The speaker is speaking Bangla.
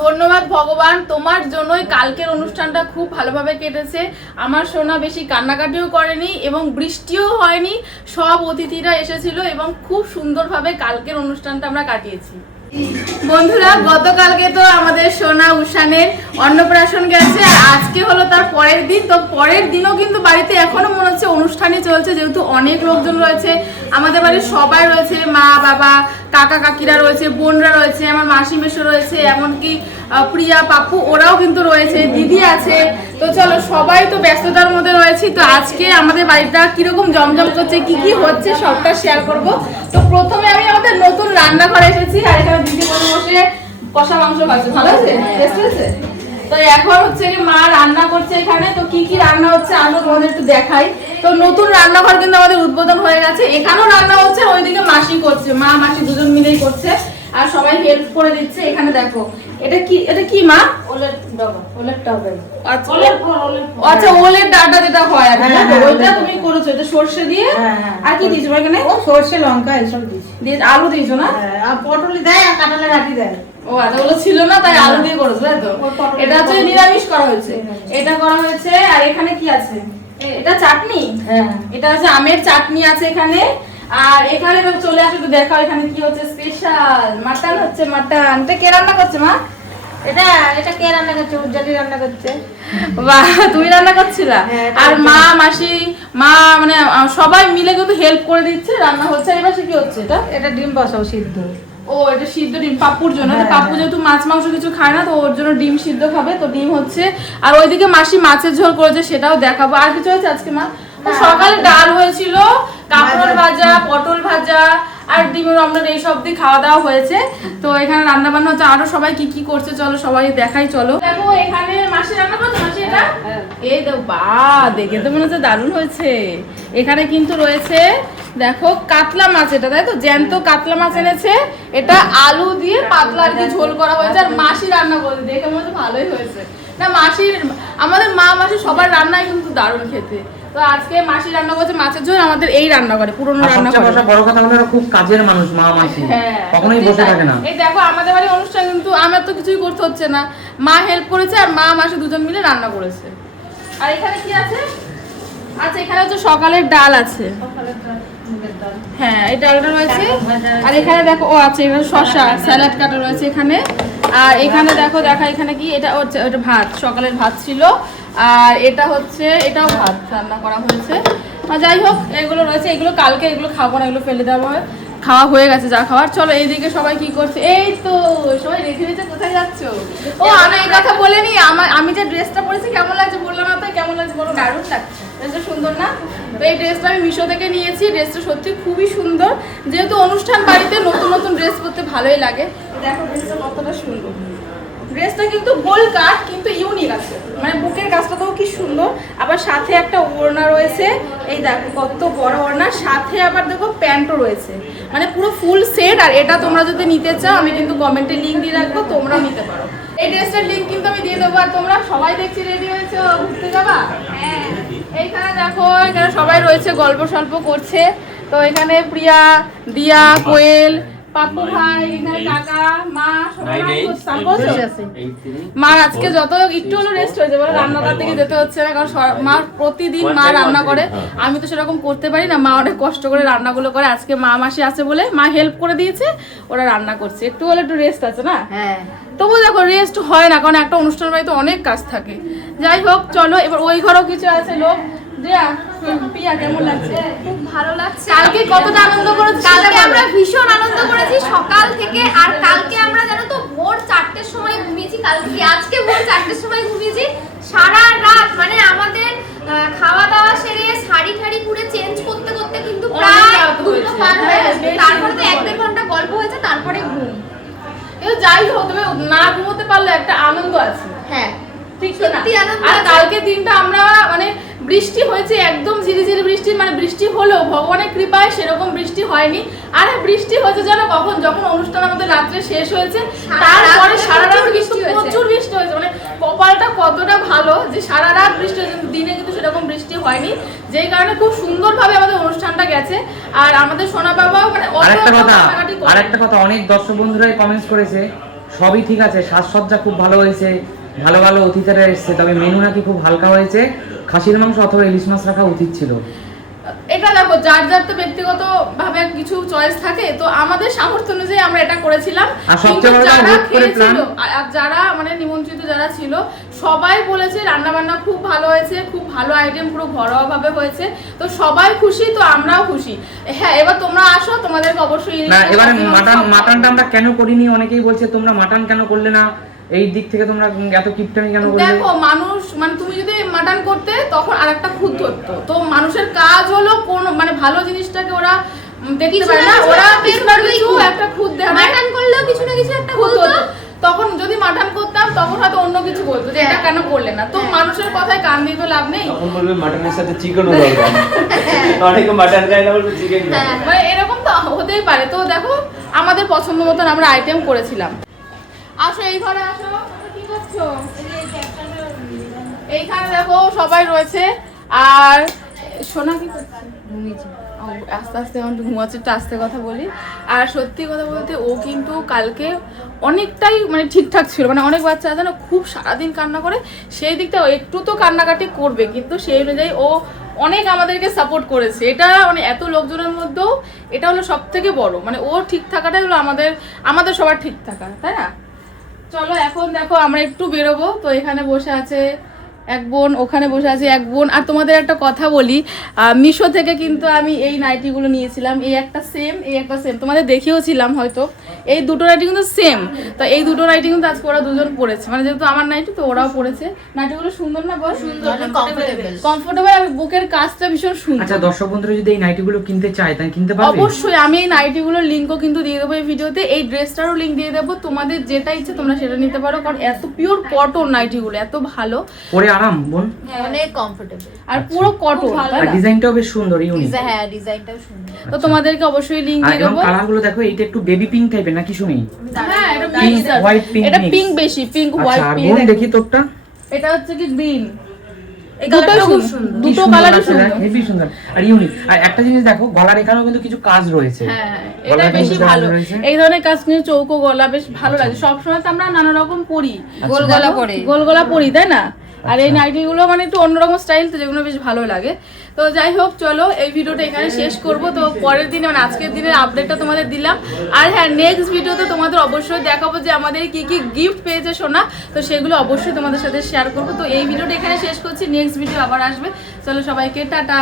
ধন্যবাদ ভগবান, তোমার জন্যই কালকের অনুষ্ঠানটা খুব ভালোভাবে কেটেছে। আমার সোনা বেশি কান্নাকাটিও করেনি এবং বৃষ্টিও হয়নি। সব অতিথিরা এসেছিল এবং খুব সুন্দরভাবে কালকের অনুষ্ঠানটা আমরা কাটিয়েছি। বন্ধুরা, গতকালকে তো আমাদের সোনা উষানের অন্নপ্রাশন গেছে আর আজকে হলো তার পরের দিন। তো পরের দিনও কিন্তু বাড়িতে এখনো মনে হচ্ছে অনুষ্ঠানই চলছে, যেহেতু অনেক লোকজন রয়েছে। আমাদের বাড়ির সবাই রয়েছে, মা বাবা কাকা কাকিরা রয়েছে, বোনরা রয়েছে, আমার মাসি মেশো রয়েছে, এমনকি প্রিয়া পাপ্পু ওরাও কিন্তু রয়েছে, দিদি আছে। তো চলো, সবাই তো ব্যস্ততার মধ্যে রয়েছি। তো আজকে আমাদের বাড়িটা কিরকম জমজম করছে, কি কি হচ্ছে সবটা শেয়ার করব। তো প্রথমে আমি আমাদের নতুন রান্নাঘরে এসেছি আর এখানে দিদি বসে কষা মাংস খাচ্ছে। ভালো আছে? টেস্ট হয়েছে? তো এখন হচ্ছে কি মা রান্না করছে এখানে। তো কি কি রান্না হচ্ছে আমি তোমাদের একটু দেখাই। তো নতুন রান্নাঘর কিন্তু আমাদের উদ্বোধন হয়ে গেছে। এখানেও রান্না হচ্ছে, ওইদিকে মাসি করছে, মা মাসি দুজন মিলেই করছে আর সবাই হেল্প করে দিচ্ছে। এখানে দেখো, এটা কি মা? আচ্ছা, ওলের ডাটা যেটা হয় আর ওইটা তুমি করেছো। এটা সরষে দিয়ে আর কি দিয়েছো এখানে? সরষে লঙ্কা এসব দিয়েছি। আলু দিয়েছো না? আর পটল দেয় আর কাঁঠালের আটি দেয়। ও আচ্ছা, ওগুলো ছিল না তাই আলু দিয়ে করেছো, তাই তো? এটা হচ্ছে নিরামিষ করা হয়েছে, এটা করা হয়েছে। আর এখানে কি আছে? এটা চাটনি। এটা হচ্ছে আমের চাটনি আছে এখানে। আর এখানে তো চলে আসো, তো দেখাও এখানে কি হচ্ছে। স্পেশাল মাটন হচ্ছে। মাটন এটা কে রান্না করছে মা? এটা কে রান্না করছে? উজ্জ্বলি রান্না করছে। বাহ, তুমি রান্না করছিলা? আর মা মাসি মা মানে সবাই মিলে কিন্তু হেল্প করে দিচ্ছে, রান্না হচ্ছে। এবার কি হচ্ছে? এটা ডিম বসাও সিদ্ধ। ও, এটা সিদ্ধ ডিম পাপ্পুর জন্য। পাপ্পু যেহেতু মাছ মাংস কিছু খায় না, তো ওর জন্য ডিম সিদ্ধ খাবে, তো ডিম হচ্ছে। আর ওইদিকে মাসি মাছের ঝোল করেছে, সেটাও দেখাবো। আর কিছু হয়েছে আজকে মা? সকালে ডাল হয়েছিল, কাঁকরোল ভাজা, পটল ভাজা আর ডিমের অমলেট, এই সব দিয়ে খাওয়া দাওয়া হয়েছে। তো এখানে রান্না বান্না হচ্ছে, আরো সবাই কি কি করছে চলো সবাই দেখাই। চলো দেখো, এখানে মাসি রান্না করছে। মাসি এটা এই দেখো, বাহ, দেখে তো মনে হচ্ছে দারুণ হয়েছে। এখানে কিন্তু রয়েছে দেখো কাতলা মাছ, এটা তাই তো? জ্যান্ত কাতলা মাছ এনেছে। এটা আলু দিয়ে পাতলা আর কি ঝোল করা হয়েছে। আর মাসি রান্না করছে, দেখে মনে হচ্ছে ভালোই হয়েছে। না, মাসির আমাদের মা মাসি সবার রান্নাই কিন্তু দারুণ খেতে। তো আজকে মাসি রান্না করছে মাছের ঝোল আমাদের এই রান্না করে, পুরনো রান্না করে। বড় কথা হলো খুব কাজের মানুষ মা মাসি, কখনোই বসে থাকে না। এই দেখো আমাদের বাড়ির অনুষ্ঠান কিন্তু আমার তো কিছুই করতে হচ্ছে না, মা হেল্প করেছে আর মা মাসি দুজন মিলে রান্না করেছে। আর এখানে কি আছে? আচ্ছা, এখানে হচ্ছে সকালের ডাল আছে। হ্যাঁ, এই ডালটা রয়েছে। আর এখানে দেখো, ও আচ্ছা, এখানে শসা স্যালাড কাটা রয়েছে এখানে। আর এখানে দেখো, দেখা এখানে কি, এটা হচ্ছে ওটা ভাত, সকালের ভাত ছিল। আর এটা হচ্ছে, এটাও ভাত রান্না করা হয়েছে। যাই হোক, এগুলো রয়েছে। এগুলো কালকে, এগুলো খাবো না, এগুলো ফেলে দেওয়া হয়, খাওয়া হয়ে গেছে যা খাওয়ার। চলো এইদিকে সবাই কি করছে? এই তো সবাই রেখে দিয়েছে। কোথায় যাচ্ছ? ও, আমি এই কথা বলিনি। আমি যে ড্রেসটা পরেছি কেমন লাগছে বললাম না তো? কেমন লাগছে বলো? দারুণ লাগছে, ড্রেসটা সুন্দর না? তো এই ড্রেসটা আমি মিশো থেকে নিয়েছি। ড্রেসটা সত্যি খুবই সুন্দর, যেহেতু অনুষ্ঠান বাড়িতে নতুন নতুন ড্রেস পরতে ভালোই লাগে। দেখো ড্রেসটা কতটা সুন্দর। ড্রেসটা কিন্তু গোল কাট, কিন্তু ইউনিক আছে, মানে বুকের কাজটাও কি সুন্দর। আবার সাথে একটা ওড়না রয়েছে, এই দেখো কত বড় ওড়না, সাথে আবার দেখো প্যান্টও রয়েছে, মানে পুরো ফুল সেট। আর এটা তোমরা যদি নিতে চাও আমি কিন্তু কমেন্টে লিঙ্ক দিয়ে রাখবো, তোমরাও নিতে পারো। এই ড্রেসটার লিঙ্ক কিন্তু আমি দিয়ে দেবো। আর তোমরা সবাই দেখছি রেডি হয়েছো, ঘুরতে যাবা? হ্যাঁ, এইখানে দেখো, এখানে সবাই রয়েছে, গল্প সল্প করছে। তো এখানে প্রিয়া, দিয়া, কোয়েল, পাপ্পু ভাই, এখানে কাকা, মা, সবাই মার আজকে যত একটু হলো রেস্ট হয়েছে বলে, রান্নাটার দিকে যেতে হচ্ছে না, কারণ মা প্রতিদিন মা রান্না করে, আমি তো সেরকম করতে পারি না। মা অনেক কষ্ট করে রান্নাগুলো করে। আজকে মা মাসি আছে বলে মা হেল্প করে দিয়েছে, ওরা রান্না করছে। একটু হলে একটু রেস্ট আছে না? হ্যাঁ, তবু দেখো রেস্ট হয় না, কারণ একটা অনুষ্ঠান বাড়িতে অনেক কাজ থাকে। যাই হোক, চলো এবার ওই ঘরেও কিছু আছে লোক। প্রিয়া, কেমন লাগছে? খুব ভালো লাগছে। কালকে কতটা আনন্দ করেছি? কালকে আমরা ভীষণ আনন্দ করেছি সকাল থেকে। আর কালকে আমরা জানো তো ভোর 4টের সময় ঘুমিয়েছি। আজকে ভোর 4টের সময় ঘুমিয়েছি সারা রাত। মানে আমাদের খাওয়া দাওয়া সেরে শাড়ি ঠাড়ি পুরো চেঞ্জ করতে করতে কিন্তু প্রায় 2টো পার হয়ে গেছে। তারপরে তো 1-1.5 ঘন্টা গল্প হয়েছে, তারপরে ঘুম। কিন্তু যাই হোক, তবে না ঘুমোতে পারলে একটা আনন্দ আছে। হ্যাঁ, ঠিক সত্যি আনন্দ। আর কালকে দিনটা আমরা মানে বৃষ্টি হয়েছে, একদম ঝিরিঝিরি বৃষ্টি, মানে বৃষ্টি হলো ভগবানের কৃপায়, সেরকম বৃষ্টি হয়নি। আর বৃষ্টি হয়েছে জানো কখন? যখন অনুষ্ঠান আমাদের রাত্রে শেষ হয়েছে, তারপরে সারা রাত বৃষ্টি, প্রচুর বৃষ্টি হয়েছে। মানে কপালটা কতটা ভালো যে সারা রাত বৃষ্টি হয়েছে, দিনে কিন্তু সেরকম বৃষ্টি হয়নি, যেই কারণে খুব সুন্দরভাবে আমাদের অনুষ্ঠানটা গেছে। আর আমাদের সোনা বাবাও মানে আরেকটা কথা, অনেক দর্শক বন্ধুরাই কমেন্টস করেছে সবই ঠিক আছে, সাজসজ্জা খুব ভালো হয়েছে, ভালো ভালো অতিথিরা এসেছে, তবে মেনু নাকি খুব হালকা হয়েছে, খাসির মাংস অথবা ইলিশ মাছ রাখা উচিত ছিল। এটা দেখো যার যার তো ব্যক্তিগত ভাবে কিছু চয়েস থাকে, তো আমাদের সামর্থ্য অনুযায়ী আমরা এটা করেছিলাম। আর কিন্তু সবচেয়ে বড় যারা হুট করে খেয়েছিল plan- আর যারা মানে নিমন্ত্রিত যারা ছিল সবাই বলেছে রান্না বান্না খুব ভালো হয়েছে, খুব ভালো আইটেম, পুরো ঘরোয়া ভাবে হয়েছে, তো সবাই খুশি, তো আমরাও খুশি। হ্যাঁ, এবার তোমরা আসো, তোমাদেরকে অবশ্যই না এবারে মাটনটা আমরা কেন করিনি, অনেকেই বলছে তোমরা মাটন কেন করলে না, এই দিক থেকে তোমরা এত কিপটামি কেন করলে? দেখো মানুষ মানে তুমি যদি মাটন করতে তখন আরেকটা খুদ ধরতো, তো মানুষের কাজ হলো কোন মানে ভালো জিনিসটাকে ওরা দেখতে কিছু পারে না না, কিছু ওরা একটা বের কিছু না করবেই কিছু খুদ। একটা খুদ দেখায়। মাটন করলেও কিছু না কিছু একটা খুদ বলতো। হতো। তখন যদি মাটন করতাম তখন হয়তো অন্য কিছু বলতো যে এটা কেন করলে না, তো মানুষের কথায় কান দিয়ে তো লাভ নেই। তখন বলবে মাটনের সাথে চিকেনও দরকার। অনেকে মাটন খায় না, বলবে চিকেন খায়। মানে এরকম তো হতেই পারে। তো দেখো আমাদের পছন্দ মতন আমরা আইটেম করেছিলাম। আসো এই ঘরে আসো, তোমরা কি করছো? এইখানে দেখো সবাই রয়েছে। আর সোনা কি করছে? ঘুমিয়েছে। ও, আস্তে আস্তে এখন ঘুমাচ্ছে, একটু আস্তে কথা বলি। আর সত্যি কথা বলতে ও কিন্তু কালকে অনেকটাই মানে ঠিকঠাক ছিল, মানে অনেক বাচ্চা আছে না খুব সারাদিন কান্না করে, সেই দিকটা একটু তো কান্নাকাটি করবে, কিন্তু সেই অনুযায়ী ও অনেক আমাদেরকে সাপোর্ট করেছে। এটা মানে এত লোকজনের মধ্যেও এটা হলো সব থেকে বড়, মানে ও ঠিক থাকাটাই হলো আমাদের সবার ঠিক থাকা, তাই না? চলো এখন দেখো আমরা একটু বেরোবো। তো এখানে বসে আছে এক বোন, ওখানে বসে আছে এক বোন। আর তোমাদের একটা কথা বলি, মিশো থেকে কিন্তু আমি এই নাইটিগুলো নিয়েছিলাম, এই একটা সেম, এই একটা সেম, তোমাদের দেখিয়েওছিলাম হয়তো। এই দুটো নাইটি কিন্তু সেম, তো এই দুটো নাইটি কিন্তু আজকে ওরা দুজন পরেছে, মানে যেহেতু আমার নাইটি তো ওরাও পরেছে। নাইটিগুলো সুন্দর না বল? সুন্দর, কমফোর্টেবল, আর বুকের কাজটা ভীষণ সুন্দর। আচ্ছা দর্শক বন্ধুরা যদি এই নাইটিগুলো কিনতে চায় তাই কিনতে পারবে? অবশ্যই আমি এই নাইটিগুলোর লিঙ্কও কিন্তু দিয়ে দেবো এই ভিডিওতে, এই ড্রেসটারও লিঙ্ক দিয়ে দেবো, তোমাদের যেটা ইচ্ছে তোমরা সেটা নিতে পারো, কারণ এত পিওর কটন নাইটিগুলো, এত ভালো পরে আরাম বোন, অনেক কমফোর্টেবল আর পুরো কটন, আর ডিজাইনটাও বেশ সুন্দর, ইউনিক। হ্যাঁ ডিজাইনটাও সুন্দর তো তোমাদেরকে অবশ্যই লিঙ্ক আর দিয়ে এবং দেবো। কালারগুলো দেখো, এইটা একটু বেবি পিঙ্ক টাইপের নাকি শুনি? হ্যাঁ, এটা Pink, mixed আছে। white, pink এটা mix। পিঙ্ক বেশি, পিঙ্ক আচ্ছা হোয়াইট আর পিঙ্ক। বোন দেখি তোরটা, এটা হচ্ছে কি গ্রিন। এই দুটোই কালারটাও খুব সুন্দর, সুন্দর কি দুটো সুন্দর কালারই লাগছে, সুন্দর। হেভি সুন্দর আর ইউনিক। আর একটা জিনিস দেখো, গলার এখানেও কিন্তু কিছু কাজ রয়েছে। হ্যাঁ, গলার এটা এখানে বেশি কিছু কাজ ভালো। রয়েছে। এই ধরনের কাজ কিন্তু চৌকো গলা বেশ ভালো লাগে। সবসময় তো আমরা নানা রকম পরি, গোল গলা পরে। গোল গলা পরি, তাই না? আর এই নাইটিগুলো মানে একটু অন্যরকম স্টাইল, তো যেগুলো বেশ ভালো লাগে। তো যাই হোক, চলো এই ভিডিওটা এখানে শেষ করব। তো পরের দিনে মানে আজকের দিনের আপডেটটা তোমাদের দিলাম। আর হ্যাঁ, নেক্সট ভিডিওতে তোমাদের অবশ্যই দেখাবো যে আমাদের কি কি গিফট পেয়েছে সোনা, তো সেগুলো অবশ্যই তোমাদের সাথে শেয়ার করবো। তো এই ভিডিওটা এখানে শেষ করছি, নেক্সট ভিডিও আবার আসবে। চলো সবাইকে টাটা।